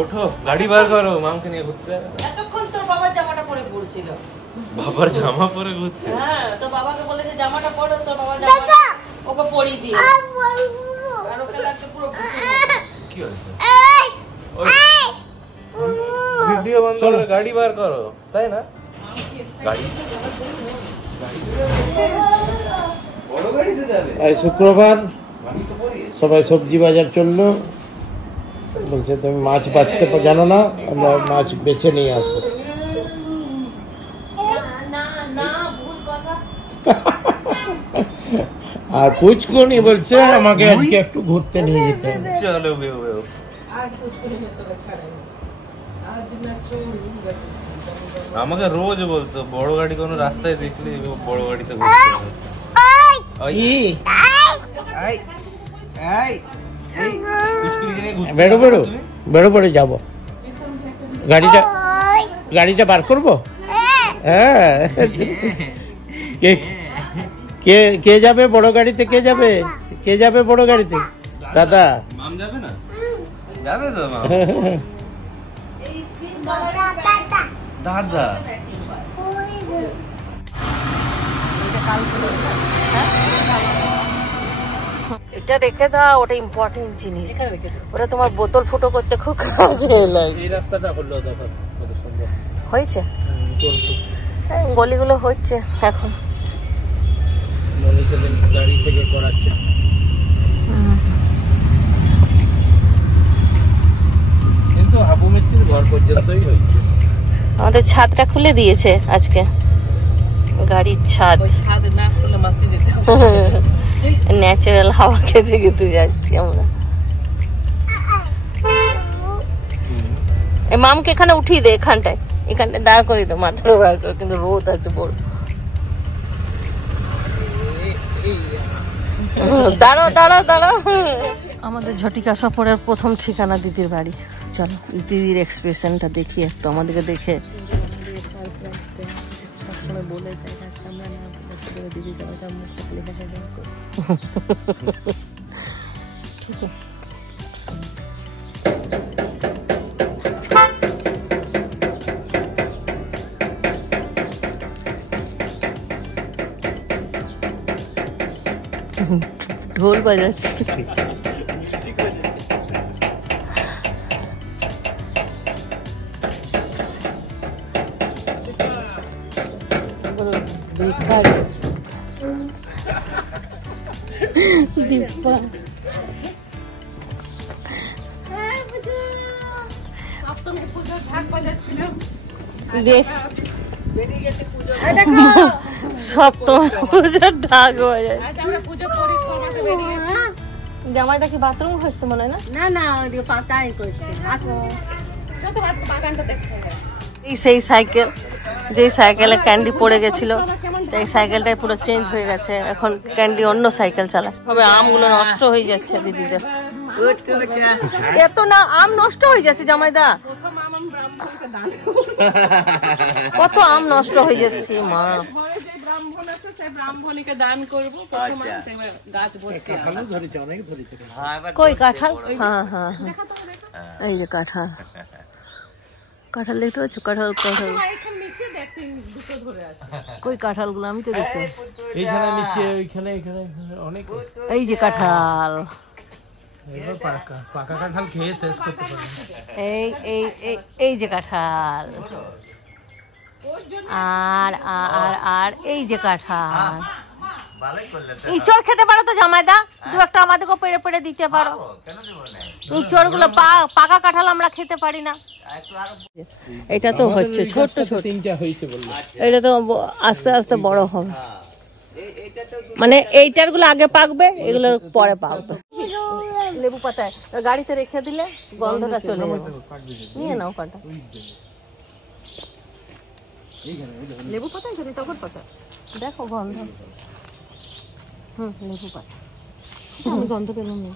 ওঠো, গাড়ি বার করো, মামকে নিয়ে ঘুরতে। এতক্ষণ তোর বাবার জামাটা পরে ঘুরছিল। বাবার জামা পরে ঘুরতে? হ্যাঁ, তো বাবাকে বলে যে জামাটা পরো, তোর বাবা জামা ওকে পরিয়ে দিয়ে। আর ওকে লাগছে পুরো কি হয়েছে? ভিডিও বন্ধ করে গাড়ি বার করো, তাই না? গাড়ি বড় গাড়িতে যাবে। আজ শুক্রবার, সবাই সবজি বাজার চললো। বলছে তুমি মাছ বাছতে জানো না, আমরা মাছ বেছে নিয়ে আসবো। আর পুচকুনি বলছে আমাকে আজকে একটু ঘুরতে নিয়ে যেতে হবে। চলো বেও বেও। আমাকে রোজ বলতো বড় গাড়ি কোনো রাস্তায় দেখলে বড় গাড়িতে ঘুরতে হবে। বেরো বেরো বেরো বেরো যাবো। গাড়িটা বার করবো। হ্যাঁ, কে যাবে বড় গাড়িতে? কে যাবে বড় গাড়িতে? দাদা মাম যাবে না? যাবে তো মাম। দাদা এটা রেখে দাও, ওটা ইম্পর্টেন্ট জিনিস। ওটা তোমার বোতল ফুটো করতে খুব কাজে লাগে। এই রাস্তাটা হলো দেখো কত সুন্দর হয়েছে। গলিগুলো হচ্ছে এখন। গাড়ি থেকে করাচ্ছে। কিন্তু হাবু মিস্ত্রির ঘর পর্যন্তই হয়েছে। আমাদের ছাদটা খুলে দিয়েছে আজকে, গাড়ির ছাদ। না খুলে মাসি যেতে ন্যাচারাল হাওয়া খেতে খেতে যাচ্ছি আমরা। এই মামকে এখানে উঠিয়ে দে, এখানটায় দাঁড় করে দে, মাথার বার করে। কিন্তু রোদ আছে বড়। দাঁড়াও দাঁড়াও দাঁড়াও। আমাদের ঝটিকা সফরের প্রথম ঠিকানা দিদির বাড়ি। চলো দিদির এক্সপ্রেশনটা দেখি একটু, আমাদেরকে দেখে। ঢোল বাজাচ্ছে। সপ্তম পুজোর ঢাক বাজায়। জামাইদা কি বাথরুম হচ্ছে মনে হয়? না না, ওইদিকে পাতাই করছে। এই সেই সাইকেল, যে সাইকেলে ক্যান্ডি পড়ে গেছিল, তাই সাইকেলটাই পুরো চেঞ্জ হয়ে গেছে। এখন ক্যান্ডি অন্য সাইকেল চালায়। তবে আমগুলো নষ্ট হয়ে যাচ্ছে দিদিদের। এত না আম নষ্ট হয়ে যাচ্ছে জামাইদা, কত আম নষ্ট হয়ে যাচ্ছে। মা কই কাঁঠাল? হ্যাঁ হ্যাঁ হ্যাঁ, এই যে কাঁঠাল। কাঁঠাল দেখতে পাচ্ছ? কাঁঠাল কাঁঠাল কই কাঁঠাল গুলো? আমি তো দেখি এইখানে নিচে, ওইখানে এখানে অনেক। এই যে কাঁঠাল, পাকা কাঁঠাল খেয়ে শেষ করতে পারি। এই এই এই যে কাঁঠাল, আর আর আর এই যে কাঁঠাল। ইঁচড় খেতে পারো তো জামাইদা? দু একটা আমাদেরকে পেড়ে পেড়ে দিতে পারো। ইঁচড় গুলো পাকা কাঁঠাল আমরা খেতে পারি না। এটা তো হচ্ছে ছোট ছোট, এটা তো আস্তে আস্তে বড় হবে। মানে এইটার গুলো আগে পাকবে, এগুলো পরে পাকবে। লেবু পাতায় গাড়িতে রেখে দিলে গন্ধটা চলে যাবে। নিয়ে নাও কাটা। লেবু পাতা, টগর পাতা, দেখো গন্ধ। লেবু পাতা, আমি গন্ধ পেলাম না।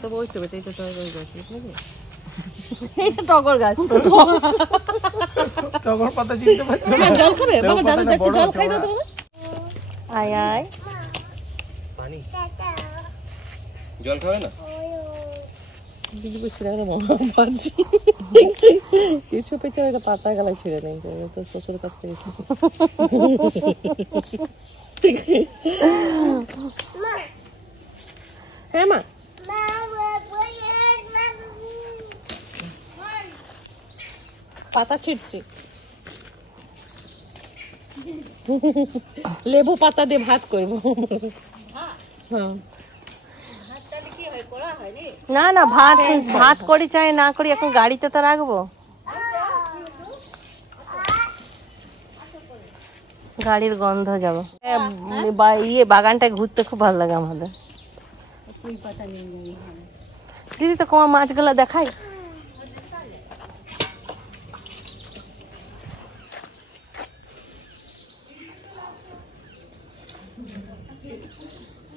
তবে ওই তো এটা টগর গাছ, এটা টগর গাছ। টগর পাতা চিনতে পারছো? জল খাবে বাবা? দাদা দেখো জল খাই দাও। আয় আয়, পানি জল খাবে না? দিদি বলছি না মামা বাজি কিছু পেছনে একটা পাতা গালায় ছেড়ে নেই তো শ্বশুর কাছ থেকে হ্যাঁ মা পাতা ছিটছি লেবু পাতা দিয়ে ভাত করবো হ্যাঁ না না ভাত ভাত করি চাই না করি এখন গাড়িতে তো রাখবো গাড়ির গন্ধ যাবো ইয়ে বাগানটায় ঘুরতে খুব ভালো লাগে আমাদের দিদি তো তোমার মাছগুলো দেখাই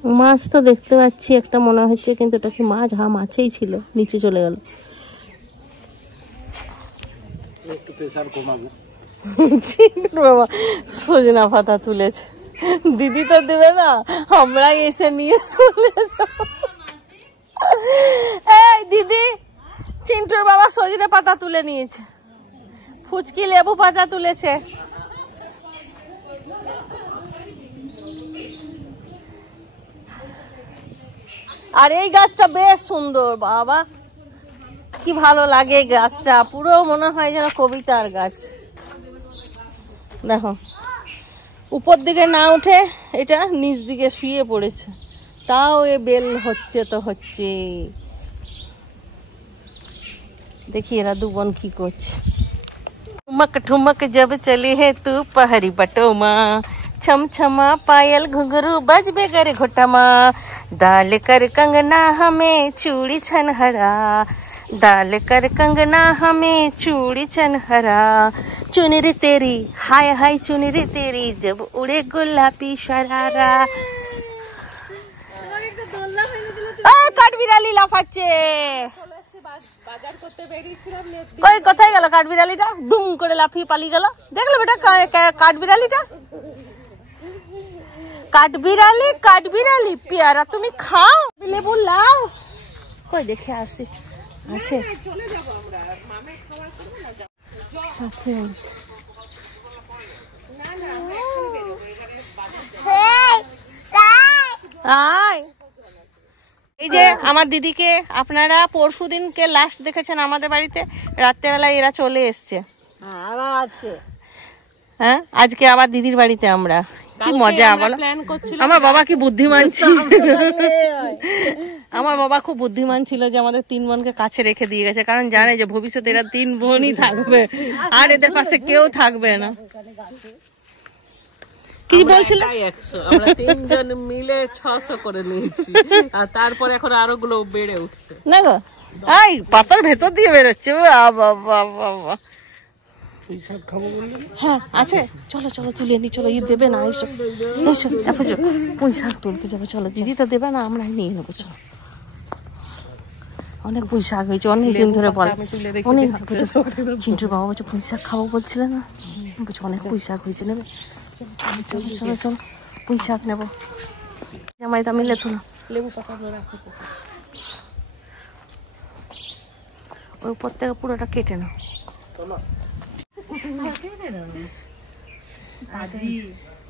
মাছ তো দেখতে পাচ্ছি একটা মনে হচ্ছে কিন্তু এটা কি মাছ হ্যাঁ মাছেই ছিল নিচে চলে গেল বাবা সজনা পাতা তুলেছে দিদি তো দেবে না আমরাই এসে নিয়ে চলে যাবো এই দিদি চিন্টুর বাবা সজনে পাতা তুলে নিয়েছে ফুচকি লেবু পাতা তুলেছে আর এই গাছটা বেশ সুন্দর বাবা কি ভালো লাগে এই গাছটা পুরো মনে হয় যেন কবিতার গাছ দেখো উপর দিকে না উঠে এটা নিচ দিকে শুয়ে পড়েছে তাও এ বেল হচ্ছে তো হচ্ছে দেখি এরা দু বোন কি করছে ठुमक ठुमक जब चली है तू पहरी बटोमा छम छमा पायल घुंघरू बजबे गरे घोटमा दाल कर कंगना हमें चूड़ी छनहरा दाल कर कंगना हमें चूड़ी छनहरा चुनरी तेरी हाय हाय चुनरी तेरी जब उड़े गुलाबी शरारा काठबिड़ाली लाफाচ্ছে কই কোথায় গেল কাঠবিড়ালিটা দুম করে লাফিয়ে পালিয়ে গেল দেখলে বেটা কাঠবিড়ালিটা কাঠবিড়ালি কাঠবিড়ালি পেয়ারা তুমি খাও লেবু লাও কই দেখে আসি আছে আয় এই যে আমার দিদিকে আপনারা পরশুদিনকে লাস্ট দেখেছেন আমাদের বাড়িতে রাত্রেবেলায় এরা চলে এসছে হ্যাঁ আজকে আবার দিদির বাড়িতে আমরা কি মজা বলো আমার বাবা কি বুদ্ধিমান ছিল আমার বাবা খুব বুদ্ধিমান ছিল যে আমাদের তিন বোনকে কাছে রেখে দিয়ে গেছে কারণ জানে যে ভবিষ্যতে এরা তিন বোনই থাকবে আর এদের পাশে কেউ থাকবে না কি বলছিল আমরা তিনজন মিলে 600 করে নিয়েছি আর তারপর এখন আরো গুলো বেড়ে উঠছে না গো এই পাতার ভেতর দিয়ে বেরোচ্ছে বাবা হ্যাঁ আছে চলো চলো তুলে নি চলো ই দেবে না এসো এসো এসো পুঁই শাক তুলতে যাবো চলো দিদি তো দেবে না আমরাই নিয়ে নেবো চলো অনেক পুঁই শাক হয়েছে অনেক দিন ধরে বল অনেক চিন্টুর বাবা বলছে পুঁই শাক খাবো বলছিলে না বলছে অনেক পুঁই শাক হয়েছে নেবে চলো চলো চলো পুঁই শাক নেবো জামাইদা মিলে তোলো লেবু পাতা রাখো ওই উপর থেকে পুরোটা কেটে নাও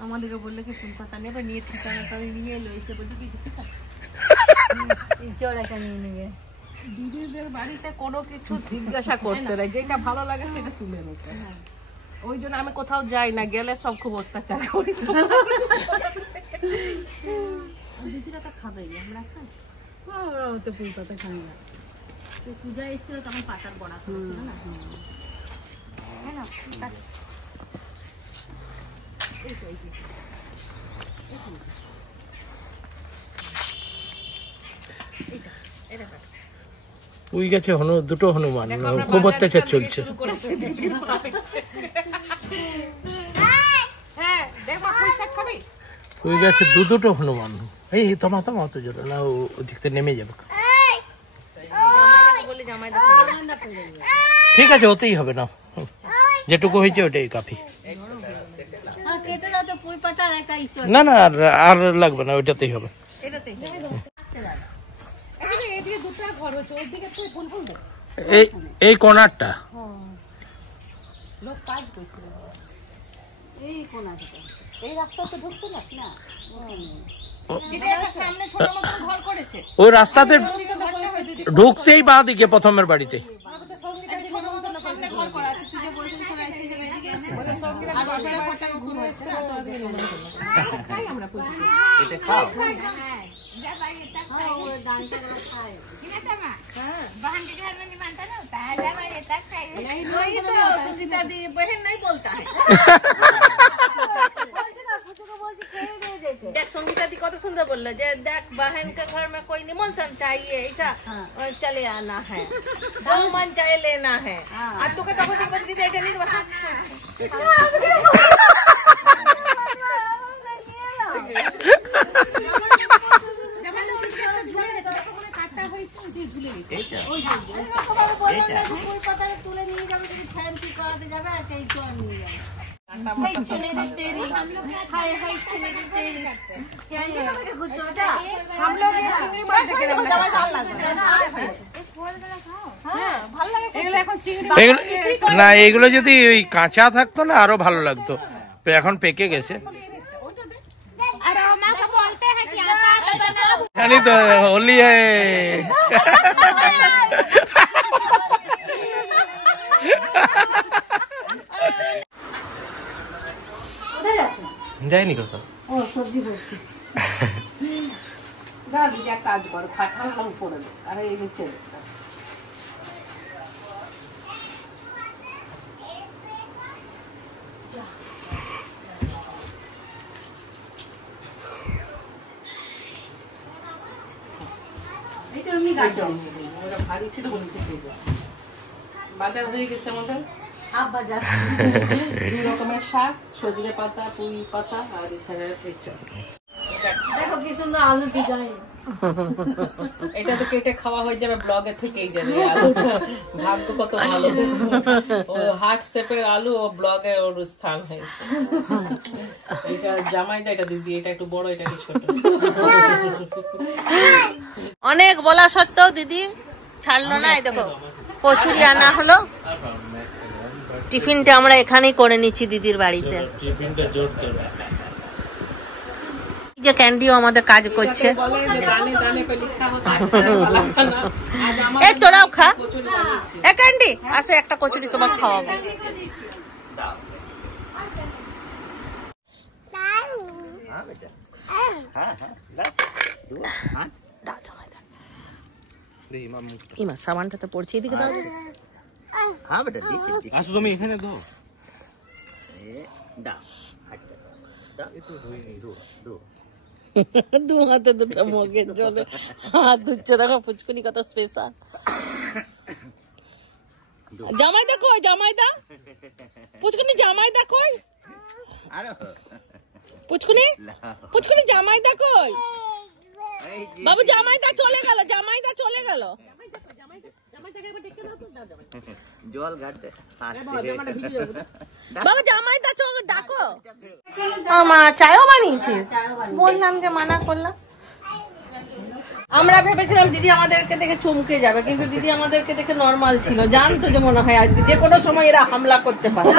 আমাদেরকে বললে কি ফুল পাতা নেবে নিয়ে ঠিকানাটা নিয়ে এলো এসে বলছি দিদিদের বাড়িতে কোনো কিছু জিজ্ঞাসা করতে নাই যেটা ভালো লাগে সেটা তুলে নিতে ওই জন্য আমি কোথাও যাই না গেলে সব খুব অত্যাচার করি দিদিরা তো খাবে আমরা তো ফুল পাতা খাই না পূজা এসেছিল তখন পাতার বড়া করেছিল না হ্যাঁ না পুঁই গাছে দুটো হনুমান খুব অত্যাচার চলছে পুঁই গাছে দুটো হনুমান এই তোমা অত জোর না ওদিক থেকে নেমে যাবে ঠিক আছে ওতেই হবে না যেটুকু হয়েছে ওটাই কাফি না না আর লাগবে না ওইটাতেই হবে এই কোণারটা লোক কাজ করছিল এই কোণাটা এই রাস্তাতে ঢুকতো না সামনে ছোট মতো ঘর করেছে ওই রাস্তাতে ঢুকতেই বাঁ দিকে প্রথমের বাড়িতে ঘর করা আছে তুই যে বলছিস সরাইছি যে এদিকে এসে আর ওখানে ঘরটা নতুন হয়েছে খাই আমরা এটা খাও যা ভাই এটা খাই ও ডানটা না খায় কিনে তামা हां बहन के घर में नहीं मानता ना होता है जा भाई এটা খাই नहीं वही तो सुजीता दी बहन नहीं बोलता है बोलते ना पुचू को बोलती खेल दे देते देख संगीता दी कत सुंदर बोललो जे देख बहन के घर में कोई निमंत्रण चाहिए ऐसा चले आना है जो मन चाहे लेना है आज तू के तो बोल दी दे जनी बसा তুলে নিয়ে যাবে যদি ফ্যান্সি করাতে যাবে আর সেই চোর নিয়ে যাবে हम लोग না এগুলো যদি ওই কাঁচা থাকতো না আরো ভালো লাগতো, এখন পেকে গেছে। জানি তো হোলি যায়নি কোথাও। ও সবজি বলছি যা দিদি এক কাজ করো খাটা কম পড়ে দে আর এই নিচে এটা এমনি গাছ ওরা ভারী ছিল বলতে বাজার হয়ে গেছে আমাদের হাফ বাজার দুই রকমের শাক, সজনে পাতা, পুঁই পাতা আর এখানে দেখো কি সুন্দর আলু ডিজাইন। এটা তো কেটে খাওয়া হয়ে যাবে ব্লগে থেকেই যাবে। ভাগ্য কত ভালো, ও হার্ট শেপের আলু ও ব্লগে ওর স্থান হয়েছে। এটা জামাইদা, এটা দিদি, এটা একটু বড়, এটা একটু ছোট। অনেক বলা সত্ত্বেও দিদি ছাড়লো না। এই দেখো কচুরি আনা হলো, টিফিনটা আমরা এখানেই করে নিচ্ছি দিদির বাড়িতে। যে ক্যান্ডিও আমাদের কাজ করছে। এই তোরাও খা, এ ক্যান্ডি আসো একটা কচুরি তোমাকে খাওয়াবো। ইমা সাবানটাতে পড়ছে, এদিকে দাও। হ্যাঁ বেটা দিচ্ছি। আসো তুমি এখানে দাও। দাও দু হাতে দুটো মগের জলে হাত ধুচ্ছে। দেখো পুচকুনি কত স্পেশাল। জামাইদা কই? জামাইদা পুচকুনি, জামাইদা কই? পুচকুনি, পুচকুনি জামাইদা কই? বাবু জামাইদা চলে গেল, জামাইদা চলে গেল। জল ঘাটতে বাবু জামাইদা চোখ ডাকো। মা চায়ও বানিয়েছিস? বললাম যে মানা করলাম। আমরা ভেবেছিলাম দিদি আমাদেরকে দেখে চমকে যাবে, কিন্তু দিদি আমাদেরকে দেখে নরমাল ছিল। জানতো যে মনে হয় আজকে যে কোনো সময় এরা হামলা করতে পারে,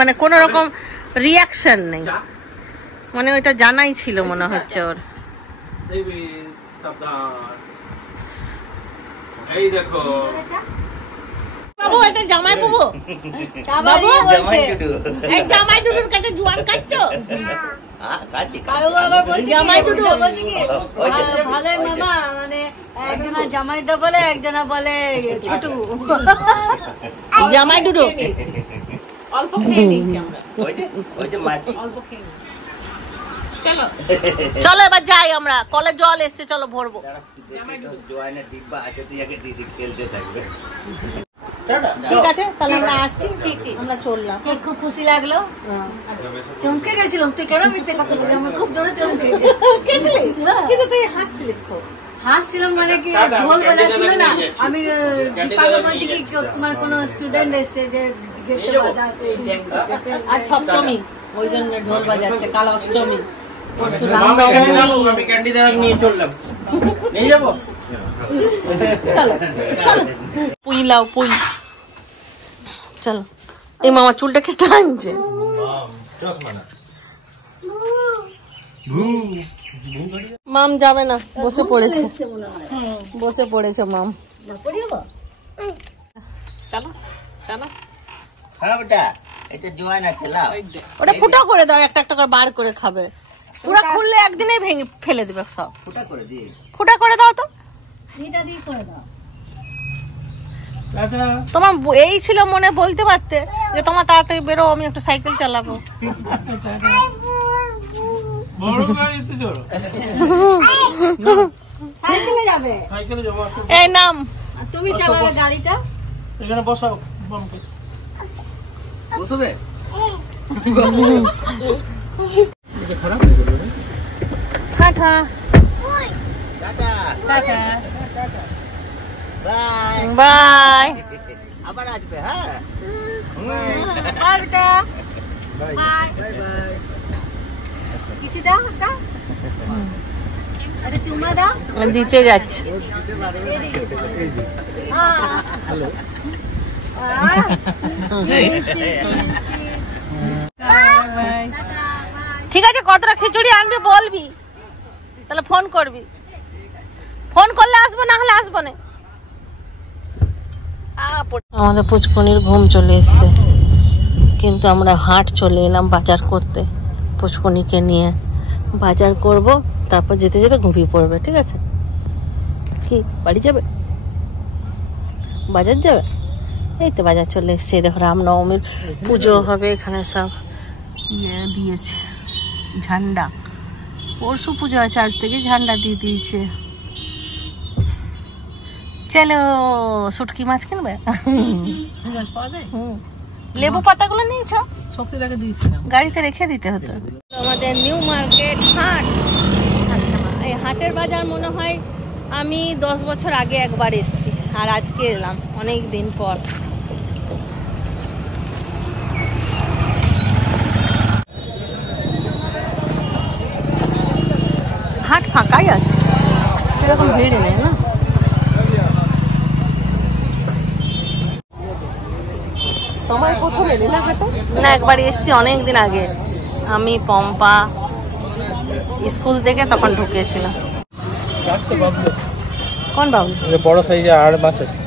মানে কোন রকম রিয়াকশন নেই, মানে ওইটা জানাই ছিল মনে হচ্ছে ওর। এই দেখো বাবু, এটা জামাই বাবু। বাবু এই জামাই দুটোর কাছে জোয়ান কাটছো? জামাই দুটো বলছে কি ভালো মামা, মানে একজনা জামাইদা বলে, একজনা বলে ছোটু। জামাই দুটো অল্প খেয়ে নিচ্ছি আমরা। অল্প খেয়ে নিচ্ছি। চলো চলো এবার যাই আমরা, কলে জল এসছে, চলো ভরবো। ডিব্বা আছে, তুই আগে দিদি খেলতে থাকবে। ঠিক আছে তাহলে আমরা আসছি। ঠিক ঠিক আমরা চললাম। খুব খুশি লাগলো, চমকে গেছিলাম। তুই কেন মিথ্যে কথা বললি? আমার খুব জোরে চমকে গেছিলিস, কিন্তু তুই হাসছিলিস খুব। হাসছিলাম মানে কি, ঢোল বাজাচ্ছিল না। আমি দীপাকে বলছি কি তোমার কোনো স্টুডেন্ট এসছে যে গেটে বাজাচ্ছে। আজ সপ্তমী, ওই জন্য ঢোল বাজাচ্ছে, কাল অষ্টমী। পরশু রামনবমী। আমি ক্যান্ডি দেওয়া নিয়ে চললাম, নিয়ে যাবো। চলো চলো পুই লাও পুই। চলো এই মামা চুলটাকে টানছে। মাম যাবে না, বসে পড়েছে, বসে পড়েছে মাম। চলো চলো হ্যাঁ বেটা, এটা জোয়ান আছে লাও। ওটা ফুটো করে দাও, একটা একটা করে বার করে খাবে। পুরো খুললে একদিনেই ভেঙে ফেলে দিবে সব। ফুটা করে দি। ফুটা করে দাও তো। তোমার এই ছিল মনে, বলতে পারতে যে তোমার তাড়াতাড়ি বেরো, আমি একটু সাইকেল চালাবো। সাইকেলে যাবে, এই নাম তুমি চালাবে গাড়িটা। এখানে বসাও, বসবে। Tata tata tata bye bye আবার আসবে। হ্যাঁ বাই বেটা বাই বাই বাই। কিসি দাও একটা, আরে চুমা দাও। দিতে যাচ্ছে। ঠিক আছে, কতটা খিচুড়ি আনবি বলবি, তাহলে ফোন করবি। ফোন করলে আসবো, না হলে আসবো না। আমাদের পুচকুনির ঘুম চলে এসছে, কিন্তু আমরা হাট চলে এলাম বাজার করতে। পুচকুনিকে নিয়ে বাজার করব, তারপর যেতে যেতে ঘুমিয়ে পড়বে। ঠিক আছে, কি বাড়ি যাবে, বাজার যাবে? এই তো বাজার চলে এসছে। দেখো রামনবমীর পুজো হবে এখানে, সব ইয়ে দিয়েছে ঝান্ডা। পরশু পুজো আছে, আজ থেকে ঝান্ডা দিয়ে দিয়েছে। চলো শুটকি মাছ কিনবে। লেবু পাতাগুলো নিয়েছ? শক্তিটাকে দিয়েছিলাম, গাড়িতে রেখে দিতে হতো। আমাদের নিউ মার্কেট হাট, এই হাটের বাজার মনে হয় আমি 10 বছর আগে একবার এসেছি, আর আজকে এলাম অনেক দিন পর। হাট ফাঁকাই আছে, সেরকম ভিড় নেই না। তোমার প্রথম এলে না হাটে? না, একবার এসেছি অনেক দিন আগে, আমি পম্পা স্কুল থেকে তখন ঢুকেছিলাম। কোন বাবু? বড় সাইজে 8 মাস আছে।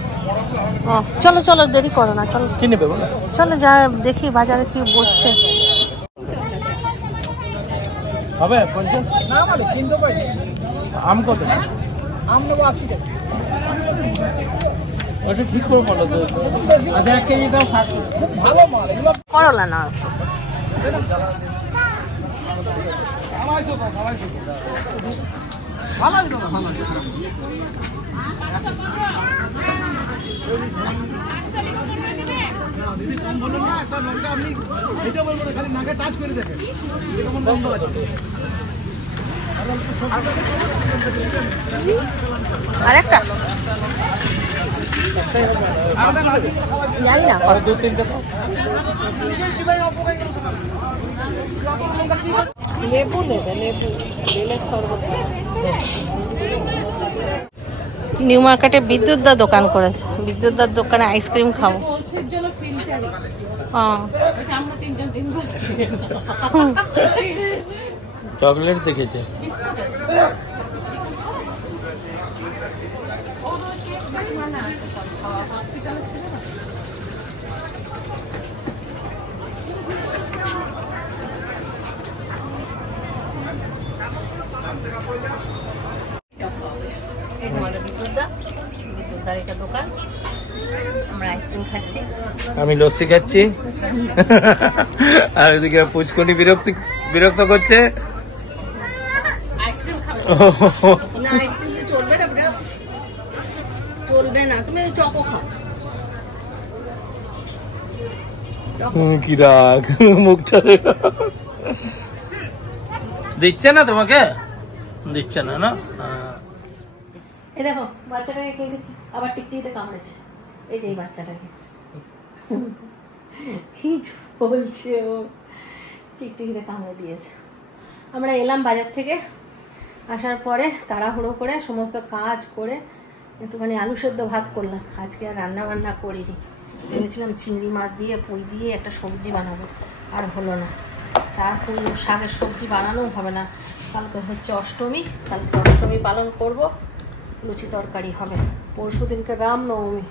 ও চলো চলো, দেরি করো না, চলো কি নেবে বলো? চলো যা দেখি বাজারে কি বসছে। হবে 50 না বলে কিনতে পারি। আম কত? আম নেবো 80 টাকা। ওটা ঠিক করে বলো তো। আচ্ছা 1 কেজি দাও 60 টাকা। খুব ভালো মাল এগুলো। করলা না আরেকটা জানি না কত। 2-3টা দাও। লেবু নেবে, লেবু বেলের শরবত। নিউ মার্কেটে বিদ্যুৎ দা দোকান করেছে, বিদ্যুৎ দার দোকানে আইসক্রিম খাবো। চকলেট দেখেছে। দোকান, আমরা আইসক্রিম খাচ্ছি, আমি লস্যি খাচ্ছি, আর এদিকে পুচকুনি বিরক্ত করছে। আইসক্রিম খাবে না, আইসক্রিম চলবে না, চলবে না, তুমি চকো খাও। কি রাগ মুখটা দিচ্ছে না তোমাকে, দিচ্ছে না না। এই দেখো বাচ্চাটাকে কিন্তু আবার টিকটিকিতে কামড়েছে। এই যে এই বাচ্চাটাকে কি বলছে, ও টিকটিকিতে কামড়ে দিয়েছে। আমরা এলাম বাজার থেকে, আসার পরে তাড়াহুড়ো করে সমস্ত কাজ করে একটুখানি আলু সেদ্ধ ভাত করলাম। আজকে আর রান্না বান্না করিনি, ভেবেছিলাম চিংড়ি মাছ দিয়ে পুঁই দিয়ে একটা সবজি বানাবো, আর হলো না। তারপর শাকের সবজি বানানোও হবে না, কালকে হচ্ছে অষ্টমী, কালকে অষ্টমী পালন করব, লুচি তরকারি হবে। পরশু দিনকে রামনবমী,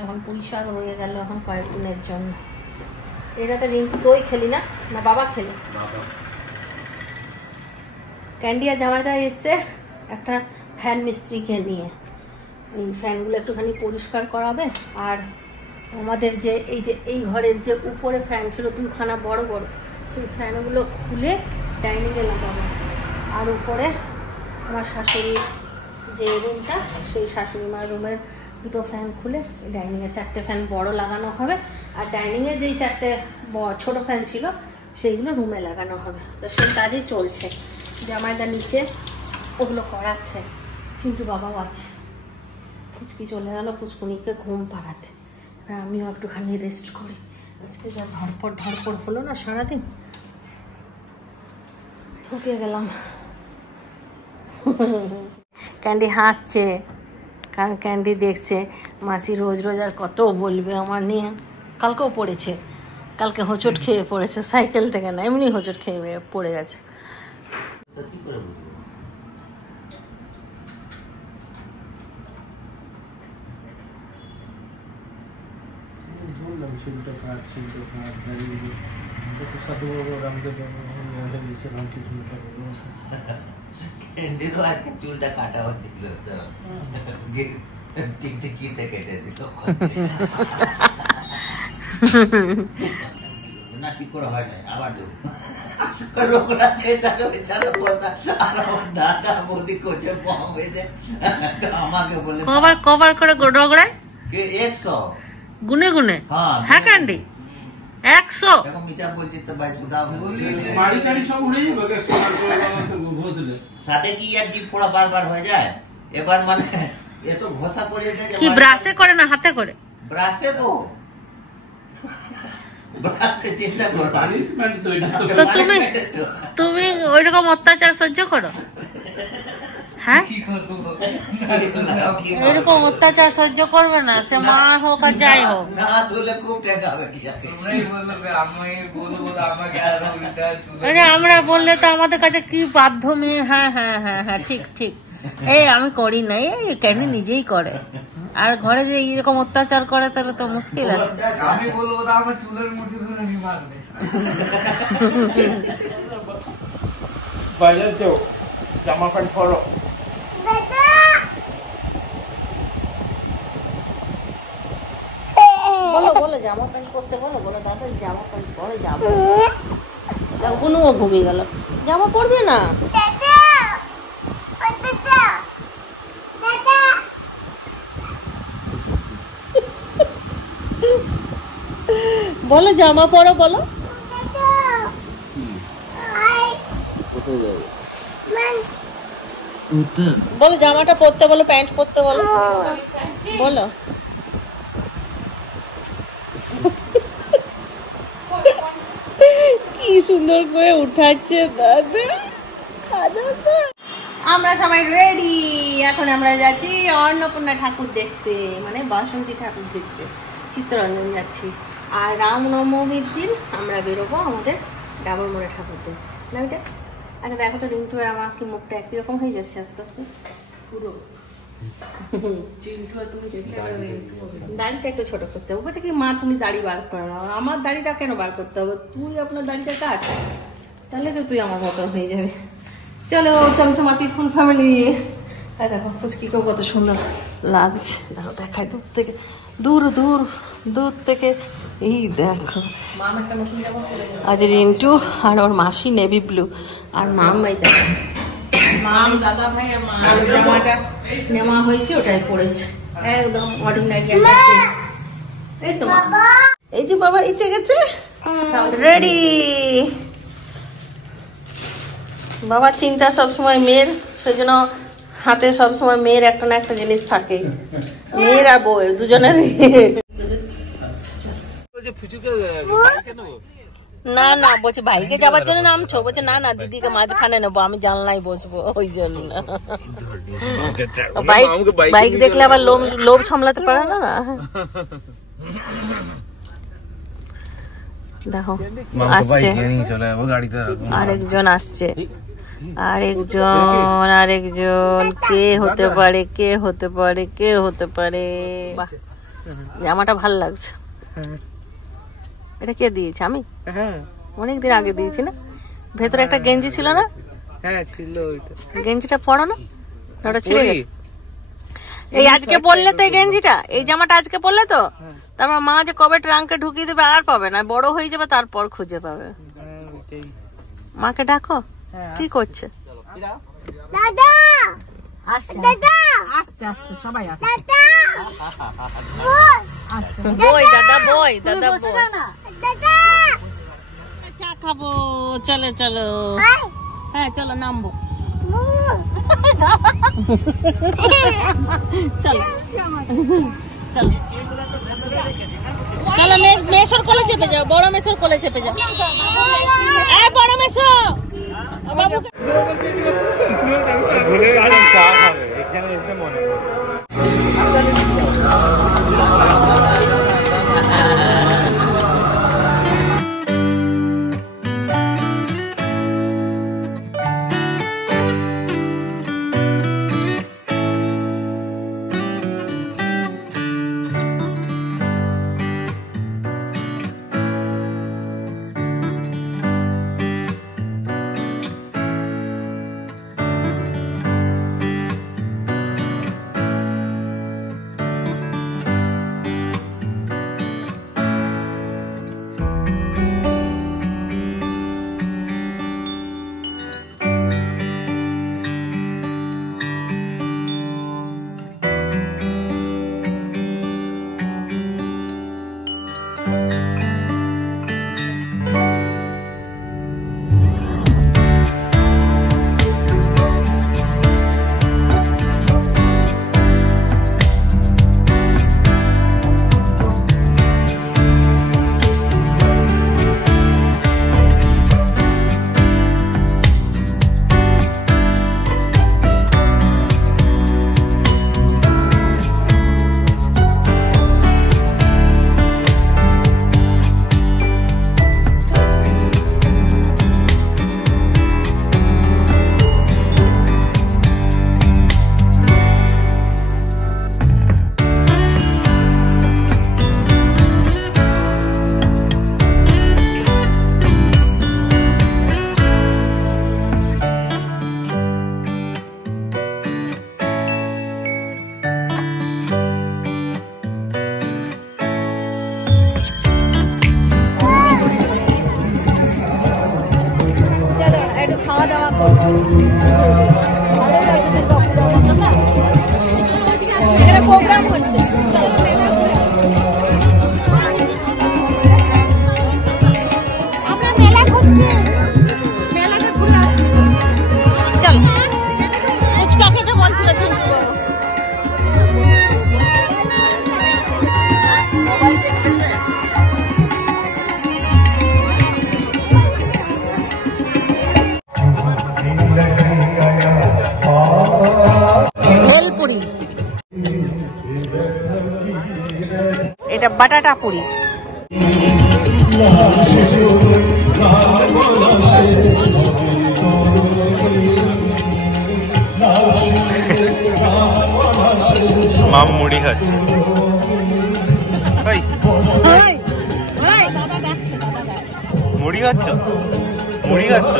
এখন পুঁই শাক রয়ে গেল এখন কয়েকদিনের জন্য। এটাতে রিঙ্কু দই খেলি না, না বাবা খেলে? ক্যান্ডি আর জামাইদা এসছে একটা ফ্যান মিস্ত্রিকে নিয়ে, এই ফ্যানগুলো একটুখানি পরিষ্কার করাবে। আর আমাদের যে এই ঘরের যে উপরে ফ্যান ছিল দুখানা বড় বড়, সেই ফ্যানগুলো খুলে ডাইনিংয়ে লাগাবো। আর উপরে আমার শাশুড়ির যে রুমটা, সেই শাশুড়ি মার রুমের দুটো ফ্যান খুলে ডাইনিংয়ে 4টে ফ্যান বড় লাগানো হবে। আর ডাইনিংয়ে যেই 4টে ছোটো ফ্যান ছিল সেইগুলো রুমে লাগানো হবে। তো সেই কাজই চলছে, জামাইদা নিচে ওগুলো করাচ্ছে, কিন্তু বাবাও আছে। ফুচকি চলে গেল ফুচকুনিকে ঘুম পাড়াতে, আর আমিও একটুখানি রেস্ট করি। আজকে যা ধরপড় হলো না সারাদিন, থকে গেলাম। ক্যান্ডি হাসছে, কারণ ক্যান্ডি দেখছে মাসি রোজ রোজ আর কত বলবে আমার নিয়ে। কালকেও পড়েছে, কালকে হোঁচট খেয়ে পড়েছে, সাইকেল থেকে না এমনি হোঁচট খেয়ে পড়ে গেছে। চুলটা কাটা হচ্ছিল, টিকটিকিতে কেটে দিল না, ঠিক করে হয় নাই, আবার দেব। দাদা বৌদি কোচে কম হয়েছে, আমাকে বলে কভার করে রোগড়ায় 100 গুনে গুনে। হ্যাঁ ক্যান্ডি 100 এখন মিচা বলছি তো ভাই কোথাও বাড়ি টাড়ি সব উড়ে যাবে, সাথে কি আর জিভ ফোড়া বারবার হয়ে যায়। এবার মানে এত ঘষা করে কি ব্রাশে করে না হাতে করে? ব্রাশে তো ব্রাশে চিন্তা করো, পানিশমেন্ট তো এটা তো। তো তুমি ওইরকম অত্যাচার সহ্য করো? হ্যাঁ, এরকম অত্যাচার সহ্য করবে না, সে মা হোক আর যাই হোক। না তোলে খুব টাকা হবে কি যাকে আরে আমরা বললে তো আমাদের কাছে কি বাধ্য মেয়ে। হ্যাঁ হ্যাঁ হ্যাঁ হ্যাঁ, ঠিক ঠিক। এই আমি করি না, এই কেন নিজেই করে। আর ঘরে যে এইরকম অত্যাচার করে তাহলে তো মুশকিল আছে। আমি বলবো তো আমার চুলের মুঠি ধরে নি মারবে। বাজার যাও, জামা প্যান্ট পরো। বলো জামা প্যান্ট পরতে বলো, দাদা জামা প্যান্ট পরে যাবো। কোনো ঘুমিয়ে গেল, জামা পরবে না? বলো জামা পরো, বলো। বলো জামাটা পরতে বলো, প্যান্ট পরতে বলো, বলো। কি সুন্দর করে উঠাচ্ছে দাদা। আমরা সবাই রেডি, এখন আমরা যাচ্ছি অন্নপূর্ণা ঠাকুর দেখতে, মানে বাসন্তী ঠাকুর দেখতে, চিত্তরঞ্জন যাচ্ছি। আর রামনবমীর দিন আমরা বেরোবো আমাদের ডাবর মোড়ে ঠাকুর দেখতে। না ওইটা আচ্ছা দেখো তো, রিন্টু আর আমার কি মুখটা একই রকম হয়ে যাচ্ছে আস্তে আস্তে পুরো। দাড়িটা একটু ছোট করতে হবে, বলছে কি মা তুমি দাড়ি বার করো না। আমার দাড়িটা কেন বার করতে হবে? তুই আপনার দাড়িটা কাট, তাহলে তো তুই আমার মতন হয়ে যাবে। চলো চমচমাতি ফুল ফ্যামিলি। আর দেখো ফুচকিকেও কত সুন্দর লাগছে, দেখো দেখায় দূর থেকে, দূর থেকে। এই দেখো আজ রিন্টু আর ওর মাসি নেভি ব্লু, আর মামাই দেখো জামাটা নেওয়া হয়েছে, ওটাই পড়েছে একদম অর্ডিনারি। এই তো এই যে বাবা ইচ্ছে গেছে রেডি। বাবার চিন্তা সবসময় মেয়ের, সেই জন্য হাতে সবসময় মেয়ের একটা না একটা জিনিস থাকে, মেয়ের আর বউয়ের দুজনের। না না বলছে ভাইকে যাবার জন্য নামছো, বলছে না না দিদিকে মাঝখানে নেবো, আমি জানলাই বসবো ওই জন্য। বাইক দেখলে আবার লোভ সামলাতে পারে না। দেখো আসছে আরেকজন, আসছে আরেকজন। কে হতে পারে, কে হতে পারে, কে হতে পারে? বাহ, জামাটা ভাল লাগছে। এটা কে দিয়েছে? আমি অনেকদিন আগে দিয়েছি না? ভেতরে একটা গেঞ্জি ছিল না? হ্যাঁ ছিল। গেঞ্জিটা পরো না, ওটা ছিঁড়ে গেছে। এই আজকে পরলে তো এই গেঞ্জিটা, এই জামাটা আজকে পরলে তো, তারপর মা যে কবে ট্রাঙ্কে ঢুকিয়ে দেবে আর পাবে না, বড় হয়ে যাবে তারপর খুঁজে পাবে। মাকে ডাকো, কি করছে? দাদা আসছে, আসছে আসছে, সবাই আসছে। বই দাদা, বই দাদা, চা খাবো, চলো চলো। হ্যাঁ চলো নামবো, চলো চলো চলো। মেসোর কোলে চেপে যাও, বড় মেসোর কোলে চেপে যাও। বড় মেসো বাবুকে এখানে এসে মনে প্রোগ্রাম হচ্ছে। আমরা মেলা ঘুরছি, মেলাটা ঘুরে আসছি। চল ফুচকা খেতে বলছিল চিনবো। ভেলপুরি, এটা বাটাটা পুরি। মাম মুড়ি খাচ্ছে। মুড়ি খাচ্ছ, মুড়ি খাচ্ছ।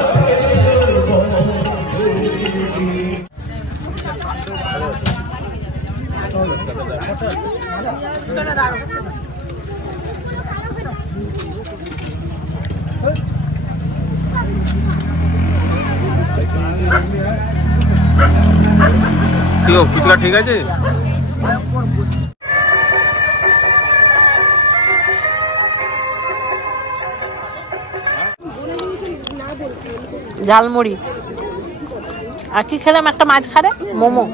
কি ফুচকা ঠিক আছে? ঝালমুড়ি আর কি খেলাম, একটা মাছ খারে মোমো।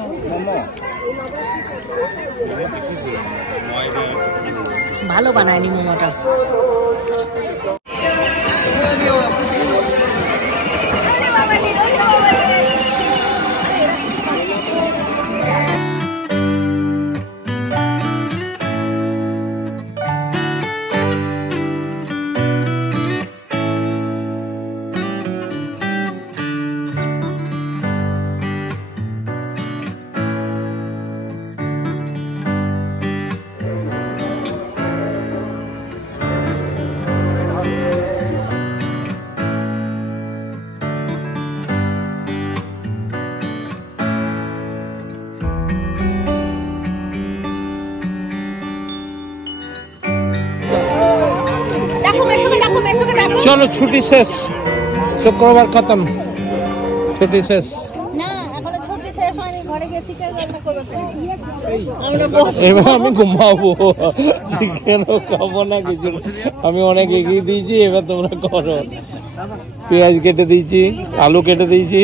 ভালো বানায়নি মোমোটা। চলো ছুটি শেষ, শুক্রবার খতম, ছুটি শেষ। না এখনো ছুটি শেষ হয়নি, ঘরে গিয়ে চিকেন রান্না করবে। এবার আমি ঘুমাবো, চিকেনও খাবো না কিছু। আমি অনেক এগিয়ে দিয়েছি, এবার তোমরা করো। পেঁয়াজ কেটে দিয়েছি, আলু কেটে দিয়েছি,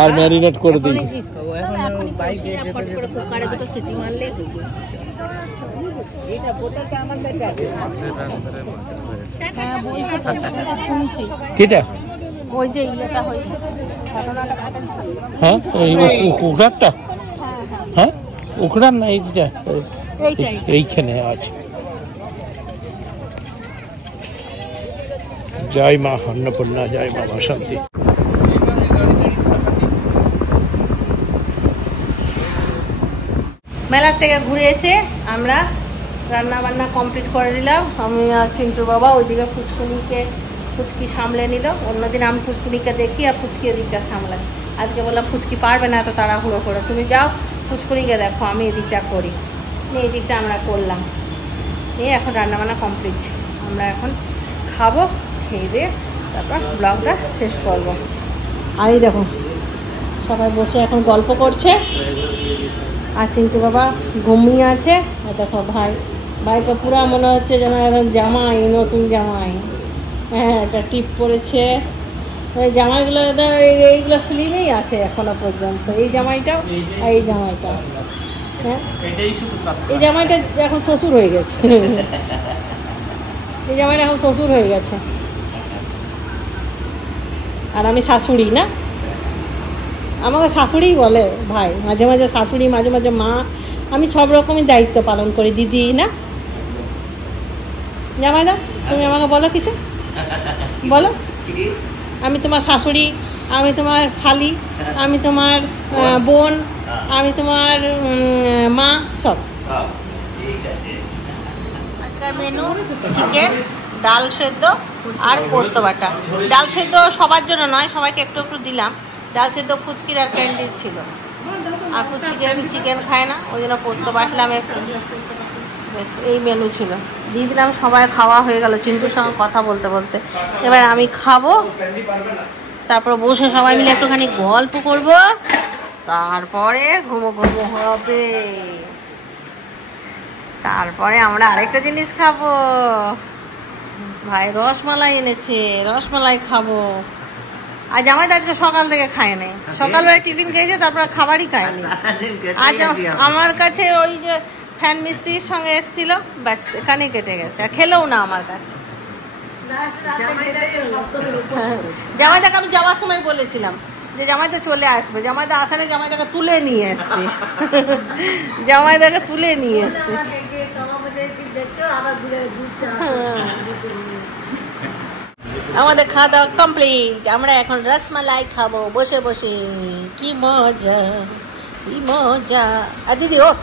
আর ম্যারিনেট করে দিয়েছি। কুকারে দুটো সিটি মারলে শুনছি কিটা? ওই যে ইয়েটা হয়েছে ঘটনাটা হ্যাঁ উখড়ারটা, হ্যাঁ উখড়ার না এইটা, এইখানে আছে। জয় মা অন্নপূর্ণা, জয় মা বাসন্তী। মেলার থেকে ঘুরে এসে আমরা রান্না বান্না কমপ্লিট করে দিলাম। আমি আর চিন্টুর বাবা ওইদিকে ফুচকি সামলে নিল। অন্যদিন আমি ফুচকুনিকে দেখি আর ফুচকি এদিকটা সামলাই। আজকে বললাম ফুচকি পারবে না এত তাড়াহুড়ো করে, তুমি যাও ফুচকুনিকে দেখো, আমি এদিকটা করি। এই দিকটা আমরা করলাম, এই এখন রান্নাবান্না কমপ্লিট। আমরা এখন খাবো, খেয়ে দিয়ে তারপর ব্লগটা শেষ করব। আর এই দেখো সবাই বসে এখন গল্প করছে, আর চিন্টু বাবা ঘুমিয়ে আছে। আর দেখো ভাইকে পুরা মনে হচ্ছে যেন একদম জামাই, নতুন জামাই। হ্যাঁ একটা টিপ পরেছে। ওই জামাইগুলো এইগুলো স্লিমেই আছে এখনো পর্যন্ত, এই জামাইটাও আর এই জামাইটাও। হ্যাঁ এই জামাইটা এখন শ্বশুর হয়ে গেছে, এই জামাইটা এখন শ্বশুর হয়ে গেছে। আর আমি শাশুড়ি না, আমাকে শাশুড়ি বলে ভাই, মাঝে মাঝে শাশুড়ি, মাঝে মাঝে মা। আমি সব রকমই দায়িত্ব পালন করি দিদি না। জামাইদা তুমি আমাকে বলো কিছু, বলো। আমি তোমার শাশুড়ি, আমি তোমার শালি, আমি তোমার বোন, আমি তোমার মা, সব। আজকের মেনু চিকেন, ডাল সেদ্ধ আর পোস্ত বাটা। ডাল সেদ্ধ সবার জন্য নয়, সবাইকে একটু একটু দিলাম। ডাল সেদ্ধ ফুচকির আর ক্যান্ডির ছিল, আর ফুচকি যেহেতু চিকেন খায় না ওই জন্য পোস্ত বাটলাম একটু। বেশ এই মেনু ছিল, দিয়ে দিলাম। সবাই খাওয়া হয়ে গেল চিন্টুর সঙ্গে কথা বলতে বলতে। এবার আমি খাবো, তারপর বসে সবাই মিলে একটুখানি গল্প করব, তারপরে ঘুমো হবে। তারপরে আমরা আরেকটা জিনিস খাবো, ভাই রসমালাই এনেছে, রসমালাই খাবো। আর জামাইদা আজকে সকাল থেকে খায় নাই, সকালবেলায় টিফিন খেয়েছে, তারপর খাবারই খায়নি। আজ আমার কাছে ওই যে ফ্যান মিস্ত্রির সঙ্গে এসেছিল, ব্যাস এখানেই কেটে গেছে, আর খেলেও না আমার কাছে। জামাইদাকে আমি যাওয়ার সময় বলেছিলাম যে জামাইদা চলে আসবে, জামাইদা আসানে জামাইদাকে তুলে নিয়ে এসছে, জামাইদাকে তুলে নিয়ে এসছে। আমাদের খাওয়া দাওয়া কমপ্লিট, আমরা এখন রসমালাই খাবো বসে বসে। কি মজা, কি মজা। আর দিদি ওঠ,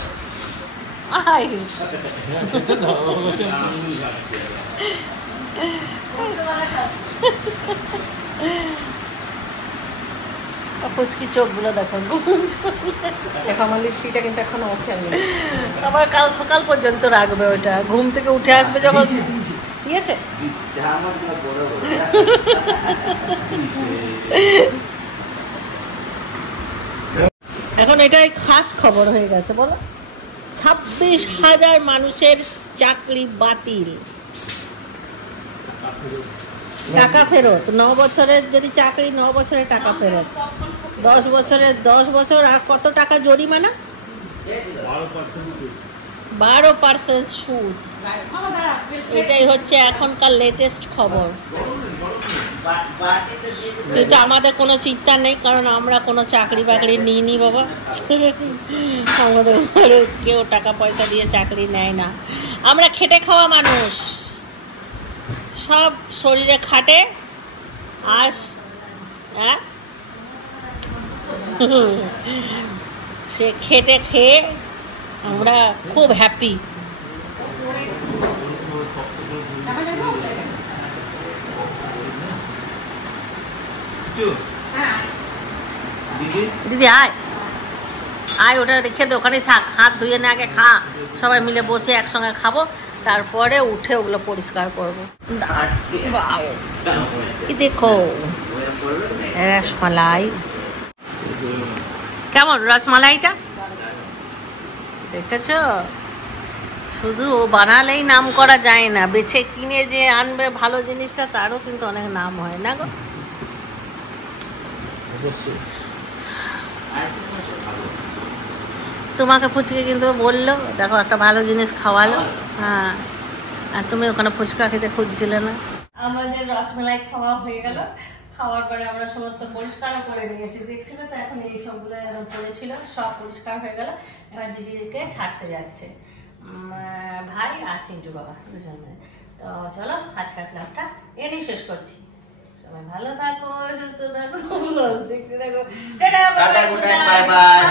ফুচকি চোখগুলো দেখো, দেখো আমার লিপস্টিকটা কিন্তু এখনো ওঠেনি। আবার কাল সকাল পর্যন্ত রাখবে ওইটা, ঘুম থেকে উঠে আসবে যখন। দিয়েছে এখন এটাই খাস খবর হয়ে গেছে, বলো। 26,000 মানুষের চাকরি বাতিল, টাকা ফেরত। 9 বছরের যদি চাকরি, 9 বছরের টাকা ফেরত। 10 বছরের 10 বছর। আর কত টাকা জরিমানা? 12% সুদ। এটাই হচ্ছে এখনকার লেটেস্ট খবর। কিন্তু আমাদের কোনো চিন্তা নেই, কারণ আমরা কোনো চাকরি বাকরি নিইনি বাবা। আমাদের কেউ টাকা পয়সা দিয়ে চাকরি নেয় না। আমরা খেটে খাওয়া মানুষ, সব শরীরে খাটে। আর হ্যাঁ সে খেটে খেয়ে আমরা খুব হ্যাপি। দিদি আয় আয়, ওটা রেখে দে, ওখানেই থাক, হাত ধুয়ে না আগে খা। সবাই মিলে বসে একসঙ্গে খাবো, তারপরে উঠে ওগুলো পরিষ্কার করবো। কি দেখো রসমালাই, কেমন রসমালাইটা দেখেছ? শুধু বানালেই নাম করা যায় না, বেছে কিনে যে আনবে ভালো জিনিসটা তারও কিন্তু অনেক নাম হয় না গো। তোমাকে ফুচকে কিন্তু বললো, দেখো একটা ভালো জিনিস খাওয়ালো। হ্যাঁ, আর তুমি ওখানে ফুচকা খেতে খুঁজছিলে না। আমাদের রসমালাই খাওয়া হয়ে গেল। খাওয়ার পরে আমরা সমস্ত পরিষ্কার করে নিয়েছি, দেখছিলে তো। এখন এই সবগুলো পড়েছিল, সব পরিষ্কার হয়ে গেল। এবার দিদিকে ছাড়তে যাচ্ছে ভাই আর চিন্টু বাবা দুজনে। তো চলো আজকের ক্লাবটা এনেই শেষ করছি। সবাই ভালো থাকো, সুস্থ থাকো, দেখতে থাকো। Tata, tata, good night, bye bye.